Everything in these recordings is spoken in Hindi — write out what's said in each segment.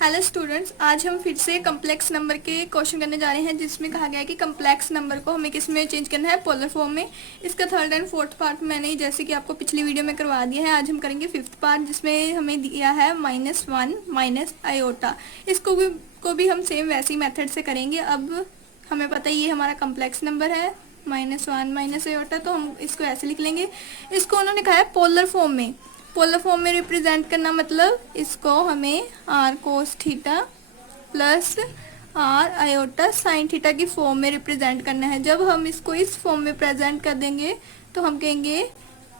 हेलो स्टूडेंट्स, आज हम फिर से कम्प्लेक्स नंबर के क्वेश्चन करने जा रहे हैं जिसमें कहा गया है कि कम्प्लेक्स नंबर को हमें किस में चेंज करना है, पोलर फॉर्म में। इसका थर्ड एंड फोर्थ पार्ट मैंने जैसे कि आपको पिछली वीडियो में करवा दिया है। आज हम करेंगे फिफ्थ पार्ट जिसमें हमें दिया है -1 माइनस आयोटा। इसको भी हम सेम वैसी मेथड से करेंगे। अब हमें पता ही ये हमारा कम्प्लेक्स नंबर है -1 माइनस आयोटा, तो हम इसको ऐसे लिख लेंगे। इसको उन्होंने कहा है पोलर फॉर्म में। पोलर फॉर्म में रिप्रेजेंट करना मतलब इसको हमें r cos theta plus r iota sine theta की फॉर्म में रिप्रेजेंट करना है। जब हम इसको इस फॉर्म में प्रेजेंट कर देंगे तो हम कहेंगे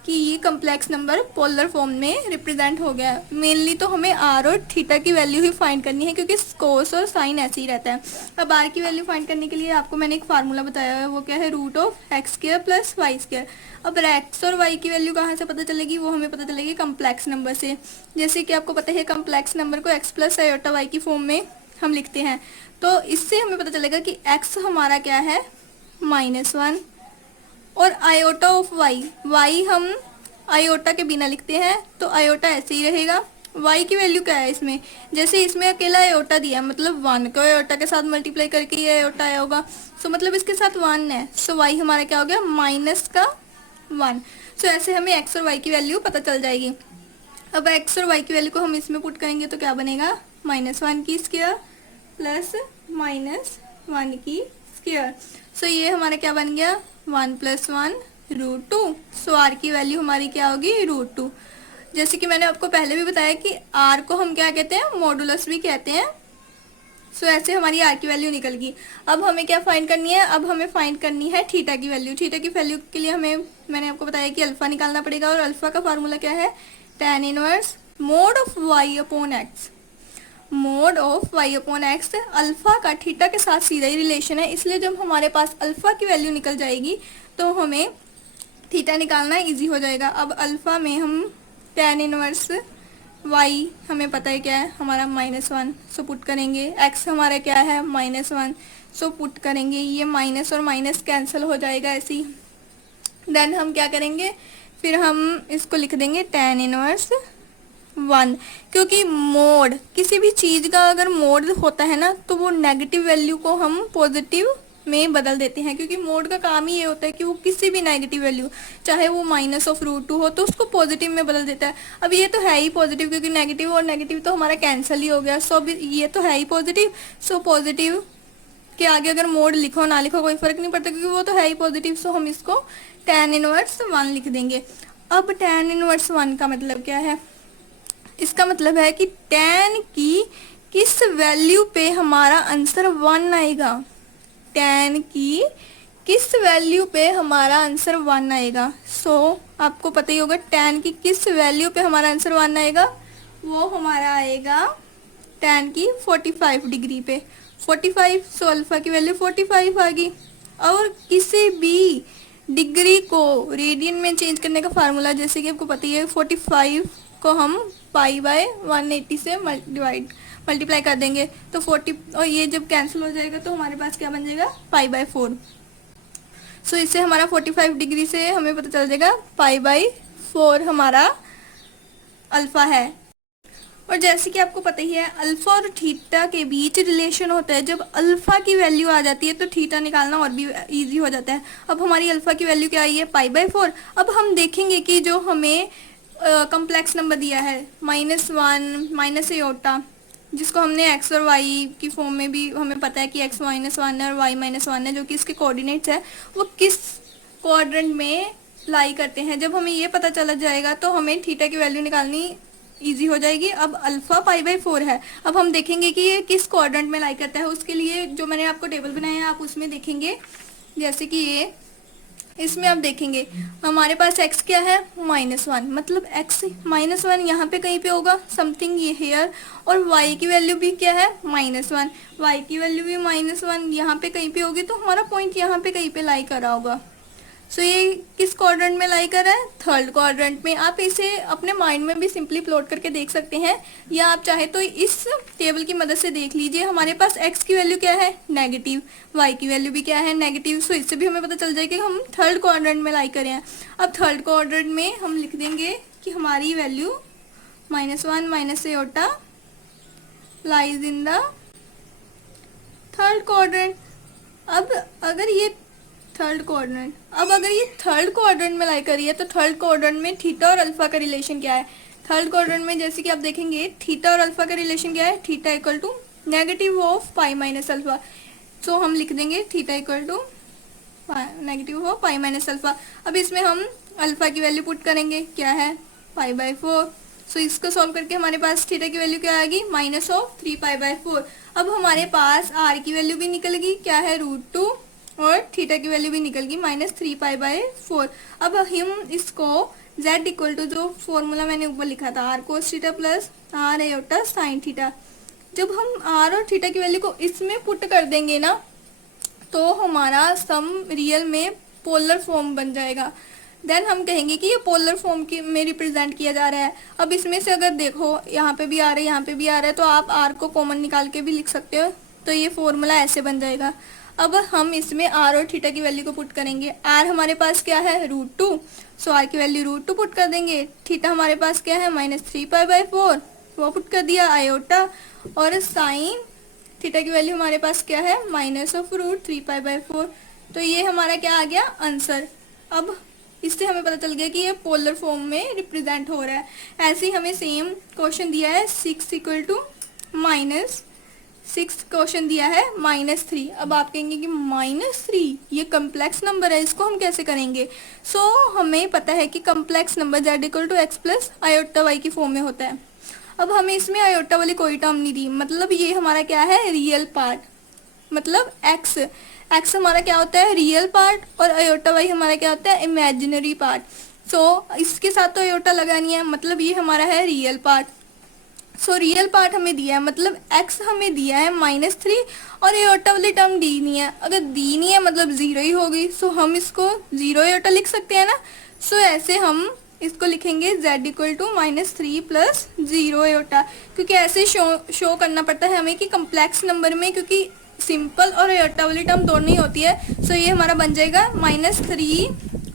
कि ये कम्प्लेक्स नंबर पोलर फॉर्म में रिप्रेजेंट हो गया। मेनली तो हमें आर और थीटा की वैल्यू ही फाइंड करनी है क्योंकि कोस और साइन ऐसे ही रहता है। अब आर की वैल्यू फाइंड करने के लिए आपको मैंने एक फार्मूला बताया है, वो क्या है, √(x² + y²। अब x और y की वैल्यू कहाँ से पता चलेगी, वो हमें पता चलेगी कम्प्लेक्स नंबर से। जैसे कि आपको पता है कम्प्लेक्स नंबर को x + i की फॉर्म में हम लिखते हैं, तो इससे हमें पता चलेगा कि x हमारा क्या है -1 और आयोटा ऑफ y हम आयोटा के बिना लिखते हैं तो आयोटा ऐसे ही रहेगा। y की वैल्यू क्या है इसमें, जैसे इसमें अकेला आयोटा दिया है मतलब 1 को आयोटा के साथ मल्टीप्लाई करके ये आयोटा आया होगा, सो मतलब इसके साथ 1 है, सो y हमारा क्या हो गया -1। सो ऐसे हमें x और y की वैल्यू पता चल जाएगी। अब x और y की वैल्यू को हम इसमें पुट करेंगे तो क्या बनेगा, -1 की स्क्वायर प्लस -1 की स्क्वायर। सो ये हमारा क्या बन गया 1 + 1 √2। सो आर की वैल्यू हमारी क्या होगी √2। जैसे कि मैंने आपको पहले भी बताया कि आर को हम क्या कहते हैं, मॉडुलस भी कहते हैं। सो ऐसे हमारी आर की वैल्यू निकल गई। अब हमें क्या फाइंड करनी है, अब हमें फाइंड करनी है थीटा की वैल्यू। थीटा की वैल्यू के लिए मैंने आपको बताया कि अल्फा निकालना पड़ेगा और अल्फा का फार्मूला क्या है, tan inverse mode of y upon x। Mode of y upon x alpha का थीटा के साथ सीधा ही रिलेशन है, इसलिए जब हमारे पास अल्फा की वैल्यू निकल जाएगी तो हमें थीटा निकालना इजी हो जाएगा। अब अल्फा में हम tan इनवर्स y हमें पता है क्या है हमारा -1, सो पुट करेंगे। x हमारा क्या है -1, सो पुट करेंगे। ये माइनस और माइनस कैंसिल हो जाएगा ऐसे ही। देन हम क्या करेंगे, फिर हम इसको लिख देंगे tan इनवर्स 1, क्योंकि मोड किसी भी चीज़ का अगर मोड होता है ना तो वो नेगेटिव वैल्यू को हम पॉजिटिव में बदल देते हैं, क्योंकि मोड का काम ही ये होता है कि वो किसी भी नेगेटिव वैल्यू चाहे वो -√2 हो तो उसको पॉजिटिव में बदल देता है। अब ये तो है ही पॉजिटिव, क्योंकि नेगेटिव और नेगेटिव तो हमारा कैंसिल ही हो गया। सो ये तो है ही पॉजिटिव, सो पॉजिटिव के आगे अगर मोड लिखो ना लिखो कोई फर्क नहीं पड़ता क्योंकि वो तो है ही पॉजिटिव। सो हम इसको tan इनवर्स 1 लिख देंगे। अब tan इनवर्स 1 का मतलब क्या है, इसका मतलब है कि tan की किस वैल्यू पे हमारा आंसर 1 आएगा। tan की किस वैल्यू पे हमारा आंसर 1 आएगा। सो आपको पता ही होगा tan की किस वैल्यू पे हमारा आंसर 1 आएगा, वो हमारा आएगा tan की 45 डिग्री पे 45। सो अल्फा की वैल्यू 45 आ गई। और किसी भी डिग्री को रेडियन में चेंज करने का फार्मूला जैसे कि आपको पता ही है, 45 को हम π/180 से मल्टीप्लाई कर देंगे तो 40, और ये जब कैंसिल हो जाएगा तो हमारे पास क्या बन जाएगा π/4। सो इससे हमारा 45 डिग्री से हमें पता चल जाएगा π/4 हमारा अल्फा है। और जैसे कि आपको पता ही है अल्फा और थीटा के बीच रिलेशन होता है, जब अल्फा की वैल्यू आ जाती है तो थीटा निकालना और भी इजी हो जाता है। अब हमारी अल्फा की वैल्यू क्या आई है π/4। अब हम देखेंगे कि जो हमें कम्प्लेक्स नंबर दिया है -1 माइनस आयोटा, जिसको हमने x और y की फॉर्म में भी हमें पता है कि x -1 है और y -1 है, जो कि इसके कोऑर्डिनेट्स है, वो किस क्वाड्रेंट में लाई करते हैं। जब हमें ये पता चला जाएगा तो हमें थीटा की वैल्यू निकालनी इजी हो जाएगी। अब अल्फा π/4 है। अब हम देखेंगे कि ये किस क्वाड्रेंट में लाई करता है। उसके लिए जो मैंने आपको टेबल बनाया है आप उसमें देखेंगे, जैसे कि ये इसमें आप देखेंगे हमारे पास x क्या है -1, मतलब x -1 यहाँ पे कहीं पे होगा समथिंग ये हेयर, और y की वैल्यू भी क्या है -1, y की वैल्यू भी -1 यहाँ पे कहीं पे होगी, तो हमारा पॉइंट यहाँ पे कहीं पे लाई कर रहा होगा। सो ये किस क्वाड्रेंट में लाई कर रहा है, थर्ड क्वाड्रेंट में। आप इसे अपने माइंड में भी सिंपली प्लॉट करके देख सकते हैं, या आप चाहे तो इस टेबल की मदद से देख लीजिए। हमारे पास x की वैल्यू क्या है नेगेटिव, y की वैल्यू भी क्या है नेगेटिव। सो इससे भी हमें पता चल जाएगा कि हम थर्ड क्वाड्रेंट में लाई करें हैं। अब थर्ड क्वाड्रेंट में हम लिख देंगे कि हमारी value -1 minus iota lies in the third quadrant. अब अगर ये थर्ड क्वाड्रेंट में लाई करी है तो थर्ड क्वाड्रेंट में थीटा और अल्फा का रिलेशन क्या है? थर्ड क्वाड्रेंट में जैसे कि आप देखेंगे थीटा और अल्फा का रिलेशन क्या है? Theta equal to negative of pi minus alpha. So हम लिख देंगे theta equal to negative of pi minus alpha. अब इसमें हम अल्फा की वैल्यू पुट करेंगे, क्या है? π/4। सो इसको सॉल्व करके हमारे पास थीटा की वैल्यू क्या आएगी? Minus of 3π/4। अब हमारे पास आर की वैल्यू भी निकल गई, क्या है? √2, और थीटा की वैल्यू भी निकल गई -3π/4। अब हम इसको z इक्वल टू जो फॉर्मूला मैंने ऊपर लिखा था r cos theta plus r iota sine theta, जब हम r और थीटा की वैल्यू को इसमें पुट कर देंगे ना तो हमारा सम रियल में पोलर फॉर्म बन जाएगा। देन हम कहेंगे कि ये पोलर फॉर्म की में रिप्रेजेंट किया जा रहा है। अब इसमें से अगर देखो यहाँ पे भी आ रहा है, यहाँ पे भी आ रहा है, तो आप r को कॉमन निकाल के भी लिख सकते हो, तो ये फॉर्मूला ऐसे बन जाएगा। अब हम इसमें r और थीटा की वैल्यू को पुट करेंगे। r हमारे पास क्या है? √2, सो r की वैल्यू √2 पुट कर देंगे। थीटा हमारे पास क्या है? -3π/4, वो पुट कर दिया। आयोटा और साइन थीटा की वैल्यू हमारे पास क्या है? -√3π/4। तो ये हमारा क्या आ गया? आंसर। अब इससे हमें पता चल गया कि ये पोलर फॉर्म में रिप्रेजेंट हो रहा है। ऐसे ही हमें सेम क्वेश्चन दिया है 6 इक्वल टू -6 क्वेश्चन दिया है -3। अब आप कहेंगे कि -3 ये कम्प्लेक्स नंबर है, इसको हम कैसे करेंगे? सो हमें पता है कि complex number z equal to x plus iota y की फॉर्म में होता है। अब हमें इसमें आयोटा वाली कोई टर्म नहीं दी, मतलब ये हमारा क्या है? रियल पार्ट, मतलब x हमारा क्या होता है? रियल पार्ट, और आयोटा y हमारा क्या होता है? Imaginary part. सो इसके साथ तो आयोटा लगानी है, मतलब ये हमारा है real part. So real part हमें दिया है, मतलब x हमें दिया है -3, और आयोटा वाली टर्म दी नहीं है। अगर दी नहीं है मतलब 0 ही होगी, सो हम इसको 0 आयोटा लिख सकते हैं ना। सो ऐसे हम इसको लिखेंगे z equal to -3 plus 0 iota, क्योंकि ऐसे शो करना पड़ता है हमें कि कम्प्लेक्स नंबर में, क्योंकि सिंपल और आयोटा वाली टर्म दोनों ही होती है। सो ये हमारा बन जाएगा -3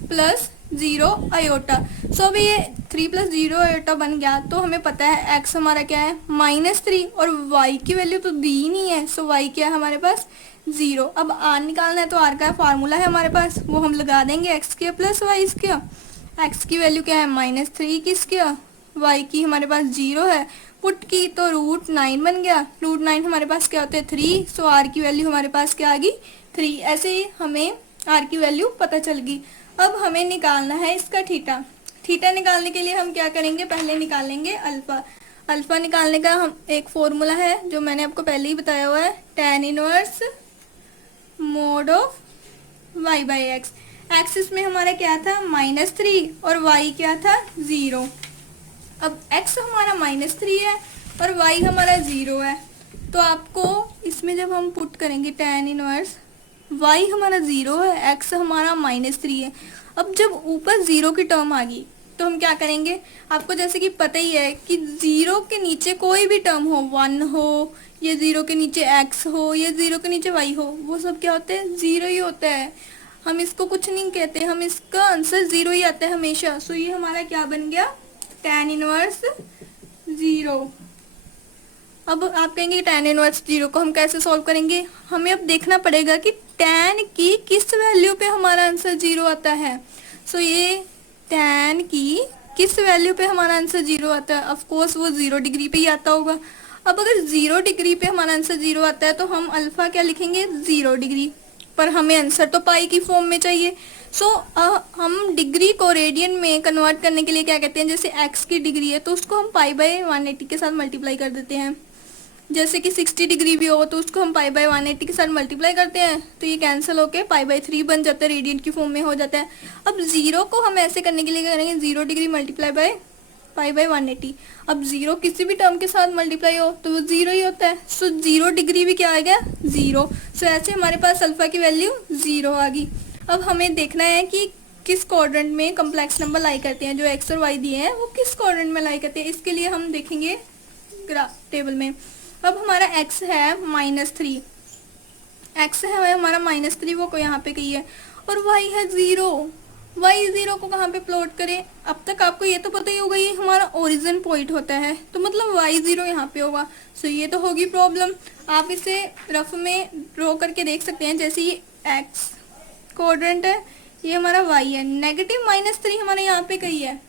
प्लस 0 आयोटा। सो अभी ये 3 प्लस 0 आयोटा बन गया, तो हमें पता है x हमारा क्या है? -3, और y की वैल्यू तो दी ही नहीं है, सो y क्या है हमारे पास? 0। अब r निकालना है, तो r का फार्मूला है हमारे पास, वो हम लगा देंगे x² plus y square. x की वैल्यू क्या है? -3 की स्क्वायर, y की हमारे पास 0 है, पुट की तो √9 बन गया। √9 हमारे पास क्या होते हैं? 3। सो r की वैल्यू हमारे पास क्या आ गई? 3। ऐसे ही हमें r की वैल्यू पता चल गई। अब हमें निकालना है इसका थीटा। थीटा निकालने के लिए हम क्या करेंगे? पहले निकालेंगे अल्फा। अल्फा निकालने का हम एक फॉर्मूला है जो मैंने आपको पहले ही बताया हुआ है, tan inverse mod of y/x। Axis में हमारा क्या था? -3, और y क्या था? 0। अब x हमारा -3 है और y हमारा 0 है, तो आपको इसमें जब हम पुट करेंगे tan इनवर्स, y हमारा 0 है, x हमारा -3 है। अब जब ऊपर 0 की टर्म आ गई तो हम क्या करेंगे? आपको जैसे कि पता ही है कि 0 के नीचे कोई भी टर्म हो, 1 हो, या 0 के नीचे x हो, या 0 के नीचे y हो, वो सब क्या होते हैं? 0 ही होता है। हम इसको कुछ नहीं कहते, हम इसका आंसर 0 ही आता है हमेशा। सो ये हमारा क्या बन गया? tan inverse 0। अब आप कहेंगे tan इनवर्स 0 को हम कैसे सॉल्व करेंगे? हमें अब देखना पड़ेगा कि tan की किस वैल्यू पे हमारा आंसर 0 आता है। सो ये tan की किस वैल्यू पे हमारा आंसर 0 आता है? ऑफ कोर्स वो 0 डिग्री पे ही आता होगा। अब अगर 0 डिग्री पे हमारा आंसर 0 आता है तो हम अल्फा क्या लिखेंगे? 0 डिग्री, पर हमें आंसर तो पाई की फॉर्म में चाहिए। सो हम डिग्री को रेडियन में कन्वर्ट करने के लिए क्या कहते हैं? जैसे x की डिग्री है तो उसको हम π/180 के साथ मल्टीप्लाई कर देते हैं। जैसे कि 60 डिग्री भी हो तो उसको हम π/180 के साथ मल्टीप्लाई करते हैं, तो ये कैंसिल होके π/3 बन जाता है, रेडियन की फॉर्म में हो जाता है। अब 0 को हम ऐसे करने के लिए करेंगे 0 डिग्री मल्टीप्लाई बाय π/180। अब 0 किसी भी टर्म के साथ मल्टीप्लाई हो तो वो 0 ही होता है। सो 0 डिग्री भी क्या आ गया? 0। सो ऐसे हमारे पास अल्फा की वैल्यू 0 आ गई। अब हमें देखना है कि किस क्वाड्रेंट में कम्प्लेक्स नंबर लाई करते हैं, जो x और y दिए हैं वो किस क्वाड्रेंट में लाई करते हैं। इसके लिए हम देखेंगे ग्राफ टेबल में। अब हमारा x है -3, x है हमारा -3, वो को यहाँ पे कही है, और y है 0। y0 को कहाँ पे प्लॉट करें? अब तक आपको ये तो पता ही होगा, ये हमारा ओरिजिन पॉइंट होता है, तो मतलब y0 यहाँ पे होगा। सो ये तो होगी प्रॉब्लम। आप इसे रफ में ड्रॉ करके देख सकते हैं। जैसे ये x कोऑर्डिनेट है, ये हमारा y है, नेगेटिव -3 हमारे यहाँ पे कहीं है,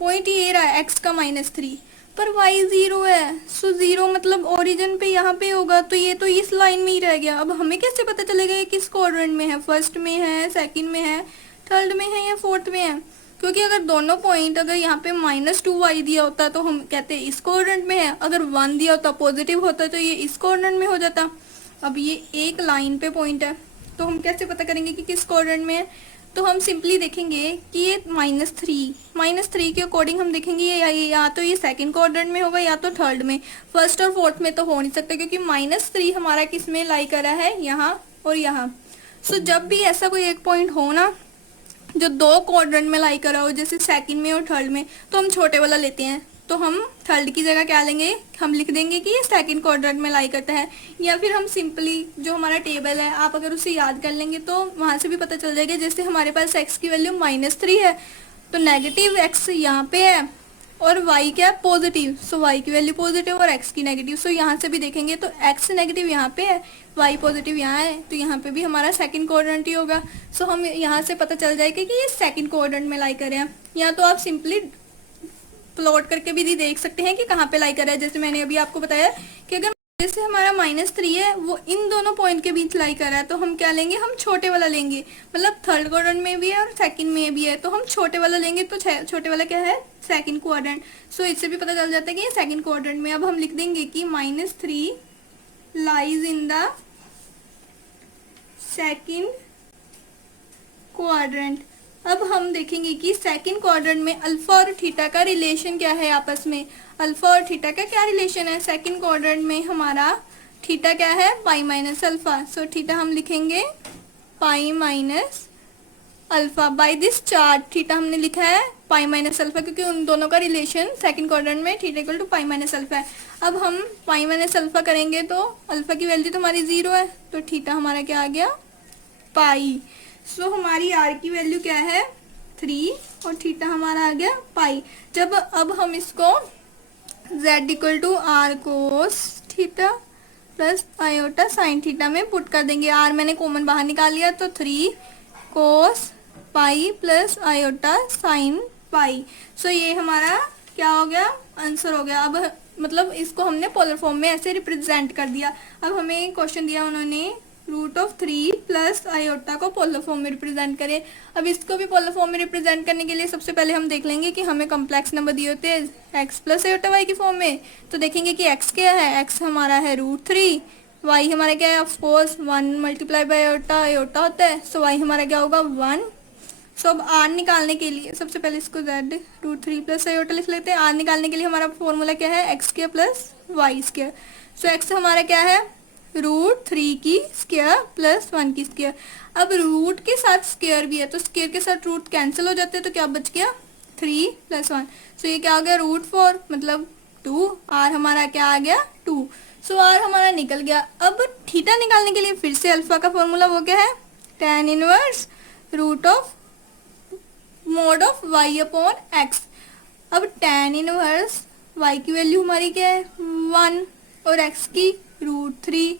पॉइंट ये रहा है x का -3, पर y0 है। सो 0 मतलब ओरिजिन पे यहाँ पे होगा, तो ये तो इस लाइन में ही रह गया। अब हमें कैसे पता चलेगा ये किस क्वाड्रेंट में है? फर्स्ट में है, सेकंड में है, थर्ड में है या फोर्थ में है? क्योंकि अगर दोनों पॉइंट, अगर यहाँ पे -2y दिया होता तो हम कहते इस क्वाड्रेंट में है, अगर 1 दिया होता पॉजिटिव होता तो ये इस क्वाड्रेंट में हो जाता। अब ये एक लाइन पे पॉइंट है, तो हम कैसे पता करेंगे कि किस क्वाड्रेंट में है? तो हम सिंपली देखेंगे कि ये -3 के अकॉर्डिंग हम देखेंगे ये या तो ये सेकंड क्वाड्रेंट में होगा या तो थर्ड में। फर्स्ट और फोर्थ में तो हो नहीं सकता, क्योंकि -3 हमारा किस में लाई करा है? यहाँ और यहाँ। सो जब भी ऐसा कोई एक पॉइंट हो ना जो दो क्वाड्रेंट में लाई करा हो, जैसे सेकंड में और थर्ड में, तो हम छोटे वाला लेते हैं। तो हम थर्ड की जगह क्या लेंगे? हम लिख देंगे कि ये सेकंड क्वाड्रेंट में लाई करता है। या फिर हम सिंपली जो हमारा टेबल है, आप अगर उसे याद कर लेंगे तो वहां से भी पता चल जाएगा। जैसे हमारे पास x की वैल्यू -3 है, तो नेगेटिव x यहाँ पे है और y क्या है? पॉजिटिव। सो y की वैल्यू पॉजिटिव और x की नेगेटिव। सो यहाँ से भी देखेंगे तो x नेगेटिव यहाँ पे है, y पॉजिटिव यहाँ है, तो यहाँ पे भी हमारा सेकंड क्वाड्रेंट ही होगा। सो हम यहाँ से पता चल जाएगा कि ये सेकंड क्वाड्रेंट में लाई कर रहे हैं। या तो आप सिंपली प्लॉट करके भी देख सकते हैं कि कहाँ पे लाई कर रहा है। जैसे मैंने अभी आपको बताया कि अगर जैसे हमारा -3 है, वो इन दोनों पॉइंट के बीच लाई कर रहा है, तो हम क्या लेंगे? हम छोटे वाला लेंगे। मतलब थर्ड क्वाड्रेंट में भी है और सेकंड में भी है, तो हम छोटे वाला लेंगे। तो छोटे वाला क्या है? Second quadrant. सो इससे भी पता चल जाता है कि ये सेकंड क्वाड्रेंट में। अब हम लिख देंगे कि -3 lies in the second quadrant. अब हम देखेंगे कि सेकंड क्वाड्रेंट में अल्फा और थीटा का रिलेशन क्या है आपस में। अल्फा और थीटा का क्या रिलेशन है? सेकंड क्वाड्रेंट में हमारा थीटा क्या है? Pi minus alpha. So theta हम लिखेंगे pi minus alpha. By this chart theta हमने लिखा है पाई माइनस अल्फा, क्योंकि उन दोनों का रिलेशन सेकंड क्वाड्रेंट में theta equal to pi minus alpha है। अब हम पाई माइनस अल्फा करेंगे तो अल्फा की वैल्यू तो हमारी 0 है, तो थीटा हमारा क्या आ गया? पाई। सो हमारी आर की वैल्यू क्या है? 3 और थीटा हमारा आ गया पाई। जब अब हम इसको z equal to r cos theta plus iota sine theta में पुट कर देंगे। आर मैंने कॉमन बाहर निकाल लिया, तो 3 cos pi plus iota sine pi. So ये हमारा क्या हो गया? आंसर हो गया। अब मतलब इसको हमने पोलर फॉर्म में ऐसे रिप्रेजेंट कर दिया। अब हमें क्वेश्चन दिया उन्होंने √3 प्लस आयोटा को पोलर फॉर्म में रिप्रेजेंट करें। अब इसको भी पोलर फॉर्म में रिप्रेजेंट करने के लिए सबसे पहले हम देख लेंगे कि हमें कॉम्प्लेक्स नंबर दिए होते हैं x प्लस आयोटा y की फॉर्म में। तो देखेंगे कि x क्या है? x हमारा है √3, y हमारा क्या है? Of course 1 multiply by iota, iota होता है, सो y हमारा क्या होगा? 1। सो अब r निकालने के लिए सबसे पहले इसको z √3 प्लस आयोटा लिख लेते हैं। r निकालने के लिए हमारा फॉर्मूला क्या है? x² plus y²। सो x हमारा क्या है? √3 की स्क्वायर प्लस 1 की स्क्वायर। अब रूट के साथ स्क्वायर भी है, तो स्क्वायर के साथ रूट कैंसिल हो जाते हैं, तो क्या बच गया? 3 + 1। सो ये क्या हो गया? √4 मतलब 2। आर हमारा क्या आ गया? 2। सो आर हमारा निकल गया। अब थीटा निकालने के लिए फिर से अल्फा का फॉर्मूला वो क्या है? tan inverse root of mod of y upon x। अब tan इनवर्स y की वैल्यू हमारी क्या है? 1 और x की √3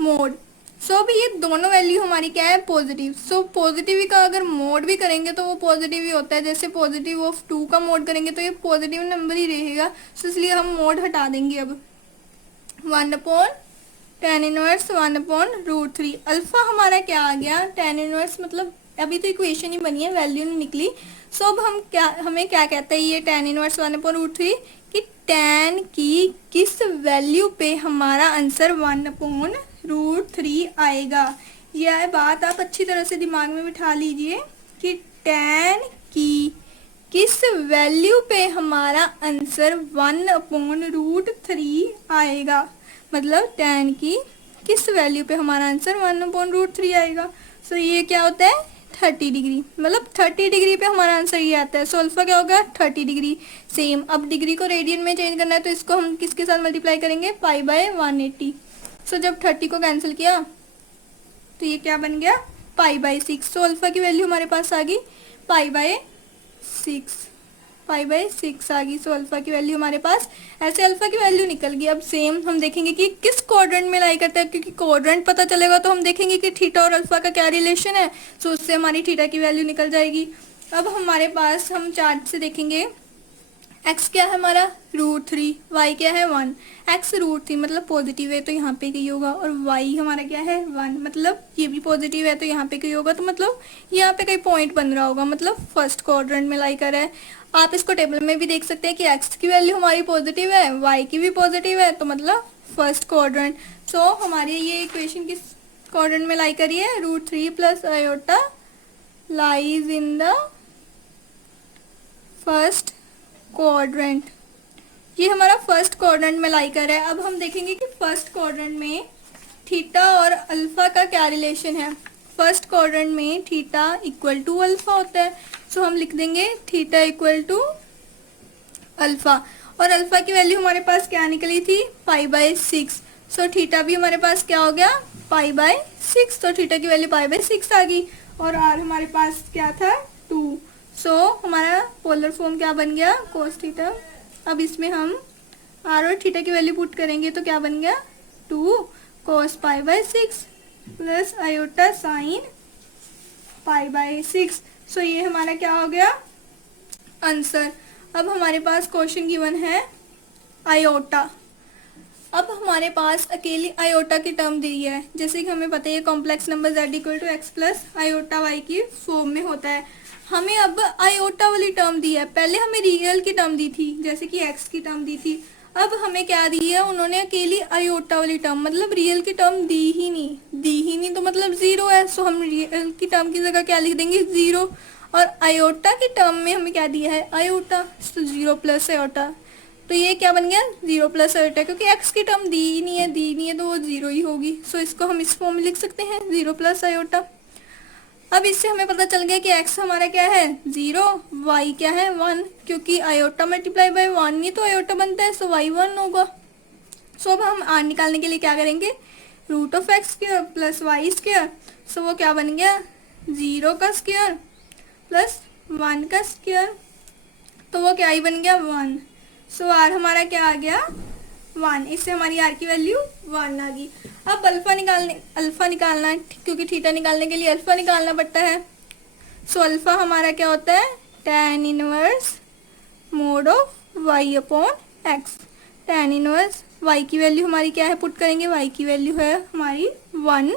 मोड। सो अभी ये दोनों वैल्यू हमारी क्या है? पॉजिटिव। सो पॉजिटिव का अगर मोड भी करेंगे तो वो पॉजिटिव ही होता है। जैसे पॉजिटिव ऑफ 2 का मोड करेंगे तो ये पॉजिटिव नंबर ही रहेगा। सो इसलिए हम मोड हटा देंगे। अब 1 upon tan inverse 1 upon √3। Alpha हमारा क्या आ गया? tan इनवर्स मतलब अभी तो इक्वेशन ही बनी है, वैल्यू नहीं निकली। सो अब हमें क्या कहता है ये tan इनवर्स 1 अपॉन √3 कि tan की किस वैल्यू पे हमारा आंसर 1 अपॉन √3 आएगा। यह बात आप अच्छी तरह से दिमाग में बिठा लीजिए कि tan की किस वैल्यू पे हमारा आंसर 1 अपॉन √3 आएगा। मतलब tan की किस वैल्यू पे हमारा आंसर 1 अपॉन √3 आएगा। सो ये क्या होता है? 30 डिग्री। मतलब 30 डिग्री पे हमारा आंसर ये आता है। सो अल्फा क्या होगा? 30 डिग्री। सेम अब डिग्री को रेडियन में चेंज करना है, तो इसको हम किसके साथ मल्टीप्लाई करेंगे? Pi by 180। सो जब 30 को कैंसिल किया तो ये क्या बन गया? पाई बाय 6। सो अल्फा की वैल्यू हमारे पास आ गई पाई बाय 6, पाई बाय 6 आ गई। सो अल्फा की वैल्यू हमारे पास ऐसे अल्फा की वैल्यू निकल गई। अब सेम हम देखेंगे कि किस क्वाड्रेंट में लाई करता है, क्योंकि क्वाड्रेंट पता चलेगा तो हम देखेंगे कि थीटा और अल्फा का क्या रिलेशन है। सो उससे हमारी थीटा की वैल्यू निकल जाएगी। अब हमारे पास हम चार्ट से देखेंगे x क्या है हमारा √3, y क्या है 1। x √3 मतलब पॉजिटिव है तो यहाँ पे कहीं होगा, और y हमारा क्या है 1 मतलब ये भी पॉजिटिव है तो यहाँ पे कहीं होगा। तो मतलब यहाँ पे कहीं पॉइंट बन रहा होगा, मतलब फर्स्ट क्वाड्रेंट में लाई कर है। आप इसको टेबल में भी देख सकते हैं कि x की वैल्यू हमारी पॉजिटिव है, y की भी पॉजिटिव है, तो मतलब फर्स्ट क्वाड्रेंट। सो हमारी ये इक्वेशन किस क्वाड्रेंट में लाई करी है, √3 plus iota lies in the first quadrant. ये हमारा फर्स्ट क्वाड्रेंट में लाई कर है। अब हम देखेंगे कि फर्स्ट क्वाड्रेंट में थीटा और अल्फा का क्या रिलेशन है। फर्स्ट क्वाड्रेंट में थीटा इक्वल टू अल्फा होता है। सो हम लिख देंगे थीटा इक्वल टू अल्फा, और अल्फा की वैल्यू हमारे पास क्या निकली थी पाई बाय 6। सो थीटा भी हमारे पास क्या हो गया पाई बाय 6, तो थीटा की वैल्यू पाई बाय 6 आ गई। और आर हमारे पास क्या था 2। सो हमारा पोलर फॉर्म क्या बन गया कोस थीटा। अब इसमें हम आर और थीटा की वैल्यू पुट करेंगे तो क्या बन गया 2 cos pi by 6 plus iota sine pi by 6। So ये हमारा क्या हो गया आंसर। अब हमारे पास क्वेश्चन गिवन है आयोटा। अब हमारे पास अकेली आयोटा की टर्म दी है, जैसे कि हमें पता है complex number z equal to x plus iota y की फॉर्म में होता है। हमें अब आयोटा वाली टर्म दी है, पहले हमें रियल की टर्म दी थी जैसे कि x की टर्म दी थी। अब हमें क्या दी है उन्होंने अकेली आयोटा वाली टर्म, मतलब रियल की टर्म दी ही नहीं तो मतलब 0 है। सो हम रियल की टर्म की जगह क्या लिख देंगे 0, और आयोटा की टर्म में हमें क्या दिया है आयोटा, तो 0 प्लस आयोटा, तो ये क्या बन गया 0 प्लस आयोटा, क्योंकि x की टर्म दी नहीं है तो वो 0 ही होगी। सो इसको हम इस फॉर्म में लिख सकते हैं 0 प्लस आयोटा। अब इससे हमें पता चल गया कि x हमारा क्या है 0, y क्या है 1, क्योंकि आयोटा मल्टीप्लाई बाय 1 नहीं तो आयोटा बनता है, सो y 1 होगा। सो अब हम r निकालने के लिए क्या करेंगे √(x² प्लस वाई स्क्वायर। सो वो क्या बन गया 0 का स्क्वायर प्लस 1 का स्क्वायर, तो वो क्या ही बन गया 1। सो r हमारा क्या आ गया 1, इससे हमारी r की वैल्यू 1 आ गई। अब अल्फा निकालना है, क्योंकि थीटा निकालने के लिए अल्फा निकालना पड़ता है। सो अल्फा हमारा क्या होता है tan inverse mode of y upon x. tan inverse y की वैल्यू हमारी क्या है पुट करेंगे, y की वैल्यू है हमारी 1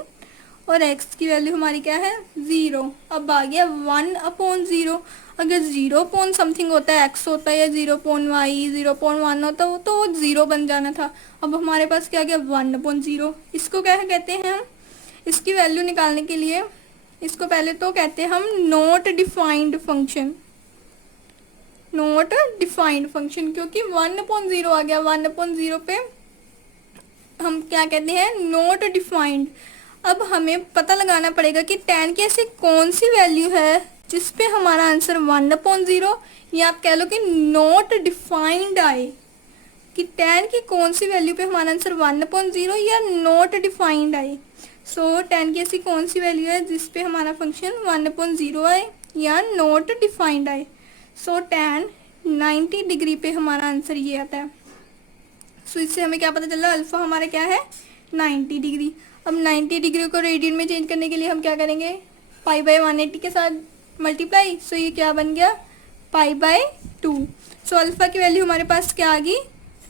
और x की वैल्यू हमारी क्या है 0। अब आ गया 1 अपॉन 0, अगर 0 अपॉन समथिंग होता है x होता है या 0 अपॉन वाई 0 अपॉन 1 होता है तो वो 0 बन जाना था। अब हमारे पास क्या गया 1 अपॉन 0। इसको क्या कहते हैं हम, इसकी वैल्यू निकालने के लिए इसको पहले तो कहते हैं हम not defined function, not defined function, क्योंकि 1 अपॉन 0 आ गया। 1 अपॉन 0 पे हम क्या कहते हैं नॉट डिफाइंड। अब हमें पता लगाना पड़ेगा कि tan की ऐसी कौन सी वैल्यू है जिसपे हमारा आंसर 1 अपॉन 0, या आप कह लो कि नॉट डिफाइंड आए, कि tan की कौन सी वैल्यू पे हमारा आंसर 1 अपॉन 0 या नॉट डिफाइंड आए। सो tan की ऐसी कौन सी वैल्यू है जिसपे हमारा फंक्शन 1 अपॉन 0 आए या नॉट डिफाइंड आए। सो tan 90 डिग्री पे हमारा आंसर ये आता है। सो इससे हमें क्या पता चल रहा है अल्फा हमारा क्या है 90 डिग्री। अब 90 डिग्री को रेडियन में चेंज करने के लिए हम क्या करेंगे पाई बाय 180 के साथ मल्टीप्लाई। सो ये क्या बन गया पाई बाय 2। सो अल्फा की वैल्यू हमारे पास क्या आ गई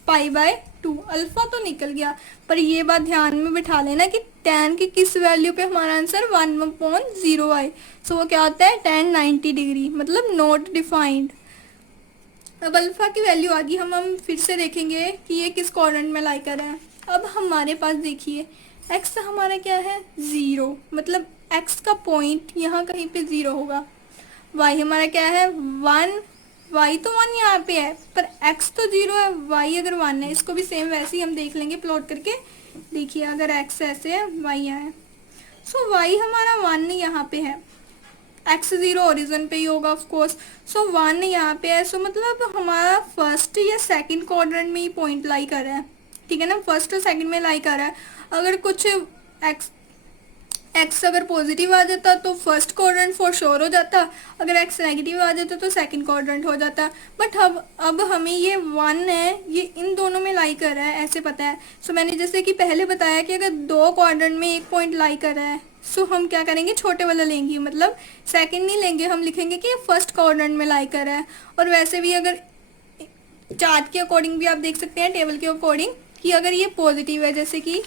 पाई बाय 2। अल्फा तो निकल गया, पर ये बात ध्यान में बिठा लेना कि tan की किस वैल्यू पे हमारा आंसर 1 अपॉन 0 आए। सो वो क्या होता है tan 90 डिग्री, मतलब नॉट डिफाइंड। अब अल्फा की वैल्यू आ गई, हम फिर से देखेंगे कि ये किस क्वाड्रेंट में लाई कर रहा है। अब हमारे पास देखिए x हमारा क्या है 0, मतलब x का पॉइंट यहाँ कहीं पे 0 होगा। y हमारा क्या है 1, y तो 1 यहाँ पे है पर x तो 0 है, y अगर 1 है। इसको भी सेम वैसे ही हम देख लेंगे प्लॉट करके। देखिए अगर x ऐसे है y यहाँ है, सो y हमारा 1 यहाँ पे है, x 0 ओरिजिन पे ही होगा ऑफ कोर्स। सो 1 यहाँ पे है, सो मतलब हमारा फर्स्ट या सेकंड क्वाड्रेंट में ही पॉइंट लाई कर रहा है, ठीक है ना, फर्स्ट और सेकंड में लाई कर रहा है। अगर कुछ x एक्स अगर पॉजिटिव आ जाता तो फर्स्ट क्वाड्रेंट फॉर श्योर हो जाता, अगर एक्स नेगेटिव आ जाता तो सेकंड क्वाड्रेंट हो जाता। बट अब हमें ये 1 है, ये इन दोनों में लाई कर रहा है ऐसे पता है। सो मैंने जैसे कि पहले बताया कि अगर 2 क्वाड्रेंट में एक पॉइंट लाई कर रहा है, सो हम क्या करेंगे, छोटे वाला लेंगे, मतलब सेकंड नहीं लेंगे, हम लिखेंगे कि फर्स्ट क्वाड्रेंट में लाई कर रहा है। और वैसे भी अगर चार्ट के अकॉर्डिंग भी आप देख सकते हैं, टेबल के अकॉर्डिंग, कि अगर ये पॉजिटिव है, जैसे कि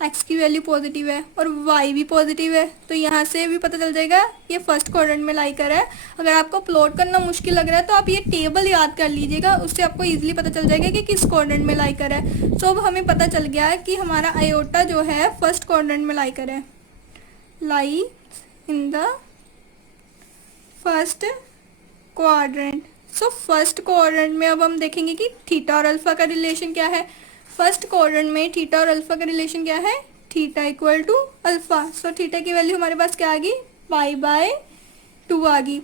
एक्स की वैल्यू पॉजिटिव है और वाई भी पॉजिटिव है, तो यहाँ से भी पता चल जाएगा ये फर्स्ट क्वाड्रेंट में लाई कर रहा है। अगर आपको प्लॉट करना मुश्किल लग रहा है तो आप ये टेबल याद कर लीजिएगा, उससे आपको इजीली पता चल जाएगा कि किस क्वाड्रेंट में लाई कर रहा है। सो अब हमें पता चल गया है कि हमारा आयोटा जो है फर्स्ट क्वाड्रेंट में लाई कर है, lie in the first quadrant. So first quadrant में अब हम देखेंगे कि थीटा और अल्फा का रिलेशन क्या है। फर्स्ट क्वाड्रेंट में थीटा और अल्फा का रिलेशन क्या है, theta equal to alpha. So theta की वैल्यू हमारे पास क्या आ गई, π/2 आ गई।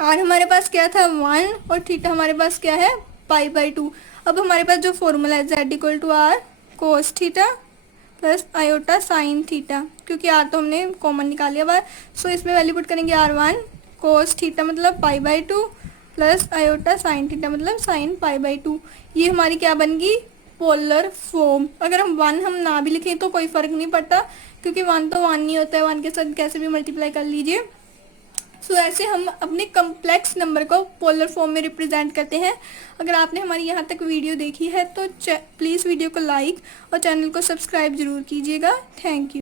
आर हमारे पास क्या था 1 और थीटा हमारे पास क्या है π/2। अब हमारे पास जो फॉर्मूला है z equal to r cos theta plus iota sine theta, क्योंकि आर तो हमने कॉमन निकाल लिया बार। सो इसमें वैल्यू पुट करेंगे r1 कोस थीटा मतलब π/2 प्लस आयोटा साइन थीटा मतलब साइन π/2। ये हमारी क्या बन गई, पोलर फॉर्म। अगर हम 1 हम ना भी लिखें तो कोई फर्क नहीं पड़ता, क्योंकि 1 तो 1 नहीं होता है, 1 के साथ कैसे भी मल्टीप्लाई कर लीजिए। सो ऐसे हम अपने कम्प्लेक्स नंबर को पोलर फॉर्म में रिप्रेजेंट करते हैं। अगर आपने हमारी यहाँ तक वीडियो देखी है तो प्लीज़ वीडियो को लाइक और चैनल को सब्सक्राइब जरूर कीजिएगा। Thank you.